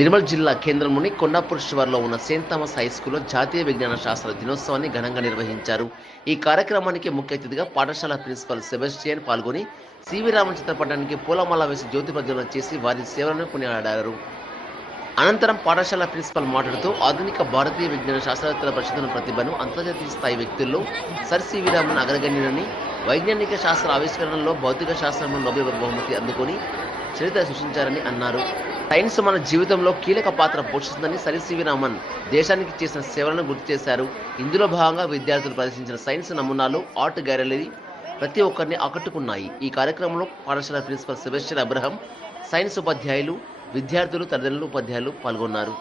నిర్మల్ జిల్లా కేంద్రంలోని కొండాపూర్ శివార్లో ఉన్న సెయింట్ థామస్ హై స్కూల్లో జాతీయ విజ్ఞాన శాస్త్ర దినోత్సవాన్ని ఘనంగా నిర్వహించారు. ఈ కార్యక్రమానికి ముఖ్య అతిథిగా పాఠశాల ప్రిన్సిపల్ సెబాస్టియన్ పాల్గొని సివి రామన్ చిత్రపటానికి పూలమాల వేసి జ్యోతి ప్రజ్వలన చేసి వారి సేవలను కొనియాడారు. అనంతరం పాఠశాల ప్రిన్సిపల్ మాట్లాడుతూ ఆధునిక భారతీయ విజ్ఞాన శాస్త్రవేత్తల పరిశోధన ప్రతిభను అంతర్జాతీయ స్థాయి వ్యక్తుల్లో సర్ సివి రామన్ అగ్రగణ్యులని, వైజ్ఞానిక శాస్త్ర ఆవిష్కరణలో భౌతిక శాస్త్రంలో నోబెల్ బహుమతి అందుకొని చరిత్ర సృష్టించారని అన్నారు. సైన్స్ మన జీవితంలో కీలక పాత్ర పోషిస్తుందని సర్ సివి రామన్ దేశానికి చేసిన సేవలను గుర్తు చేశారు. ఇందులో భాగంగా విద్యార్థులు ప్రదర్శించిన సైన్స్ నమూనాలు, ఆర్ట్ గ్యాలరీ ప్రతి ఒక్కరిని ఆకట్టుకున్నాయి. ఈ కార్యక్రమంలో పాఠశాల ప్రిన్సిపల్ సెబాస్టియన్ అబ్రహం, సైన్స్ ఉపాధ్యాయులు, విద్యార్థులు, తల్లిదండ్రులు, ఉపాధ్యాయులు పాల్గొన్నారు.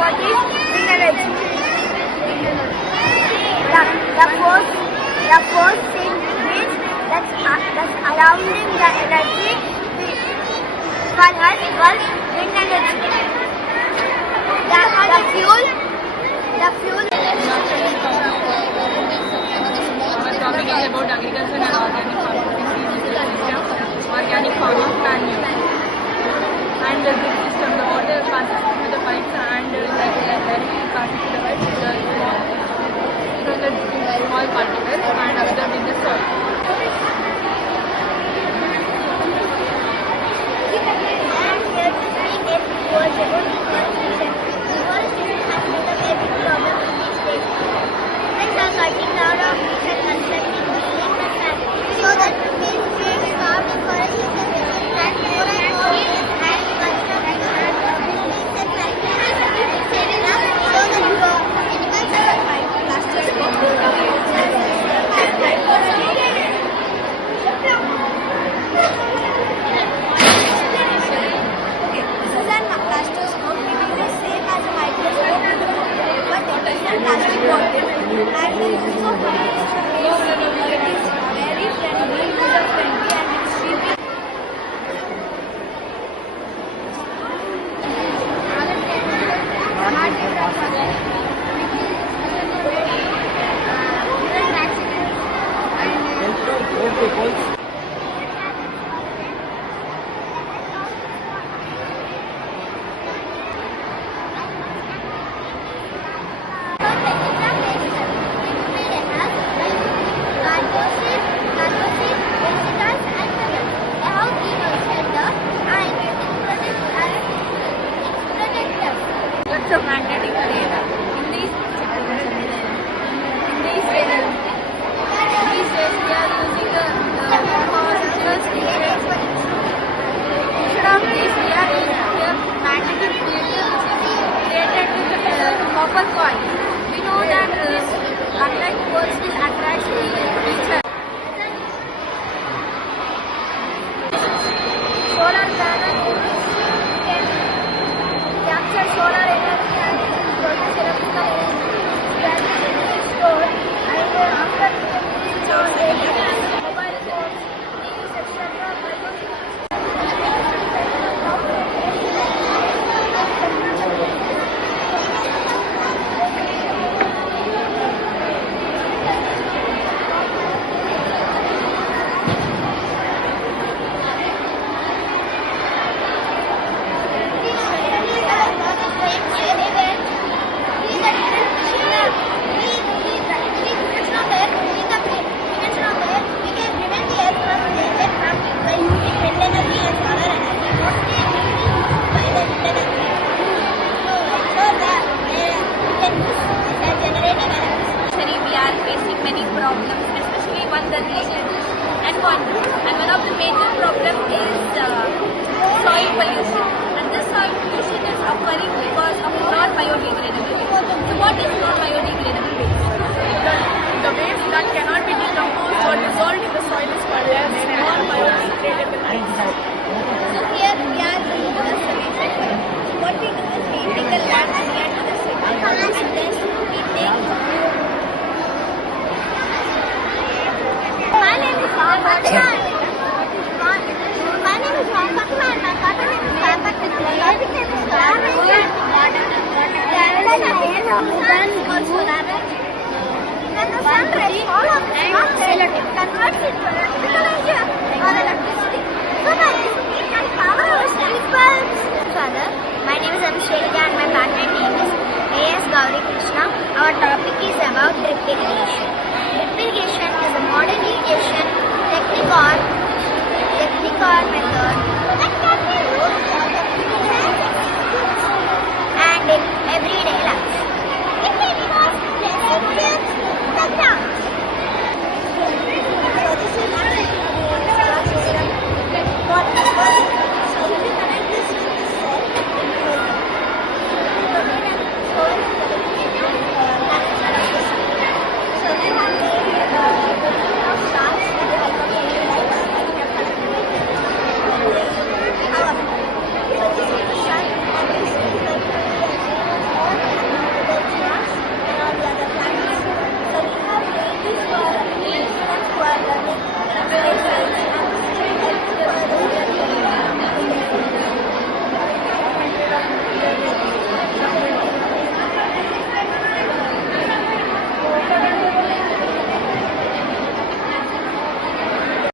What is wind energy? The force in which that's surrounding the energy for us was wind energy. The fuel. Our topic is about agriculture and organic farming plan use. And the drip system, the water passes through the pipes and directly passes to the pipes from the small particles and absorbed in the soil. Cutting down of trees and constructing buildings and factories so that trees stop deforestation and more and more and constructing buildings and factories saving up so that animals are fine. Plastic plastic may be the same as a microscope, but it is a plastic bottle. And the use of it is very friendly, user-friendly and extremely magnetic area. In these ways we are using the power sources. Instead of this, we are using the magnetic field related to the copper coil. We know that this unlike poles will attract each other. solar panel can capture solar energy and produce electricity that is stored and after mobile phones, TVs, etc. problems, especially one that related to environment. And one of the major problems is soil pollution. And this soil pollution is occurring because of non-biodegradable waste. So what is non-biodegradable waste? The waste that cannot be decomposed or dissolved in the soil is called as non-biodegradable waste. So here we are doing the cement method. What we do is we take the land near to the cement and then we take. My name is Fatima. My name is Fatima and my father name is Papa. My topic name is when the sun rays fall on the soil, it converts into electrical energy or electricity. So by this we can power our street bulbs. Father, my name is Abhishek and my partner name is A.S. Gauri Krishna. Our topic is about drip irrigation. Drip irrigation is a modern irrigation technique or method that can be used for the and in everyday life. It involves placing tips in the ground. So this is what so if you connect this to the cell, so we have made stars with the help of so we have made this for the students who are learning